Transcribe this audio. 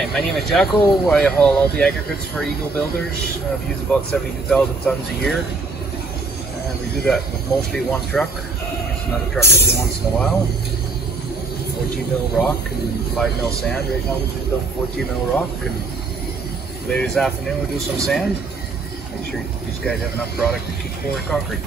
Hi, my name is Jacko. I haul all the aggregates for Eagle Builders. I've used about 72,000 tons a year. And we do that with mostly one truck. Use another truck every once in a while. 14 mil rock and 5 mil sand. Right now we just built 14 mil rock. And later this afternoon we'll do some sand. Make sure these guys have enough product to keep pouring concrete.